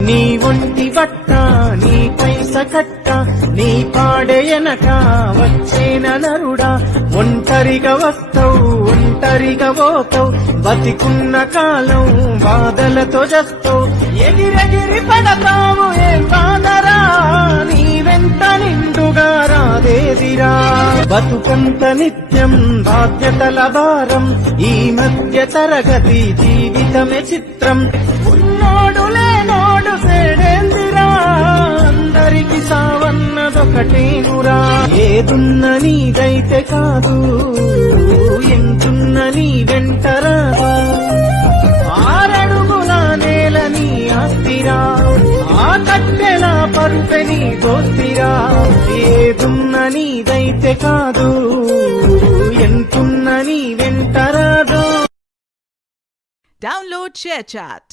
నీ ఒంటి బట్ట నీ పైస కట్ట నీ పాడెనక వచ్చేన నరుడా ఒంటరిగా వస్తావు ఒంటరిగా పోతావు బతికున్న కాలం బాధలతో జస్తావు ఎగిరెగిరి పడతావు ఏం బాధరా నీ వెంట నిండుగా రాదేదిరా బతుకంత నిత్యం బాధ్యతల భారం ఈ మధ్య తరగతి జీవితమే చిత్రం ఉన్నోడు లేనోడు సేడేందిరా అందరికి సావన్నదొకటేనురా ఏదున్న నీదైతే కాదు ఎంతున్న నీ వెంటరాదా ఆరడుగుల నేల నీ ఆస్తిరా ఆ కట్టెల పరుపె నీ దోస్తిరా ఏదున్న నీదైతే కాదు ఎంతున్న నీ వెంటరాదో. Download ShareChat.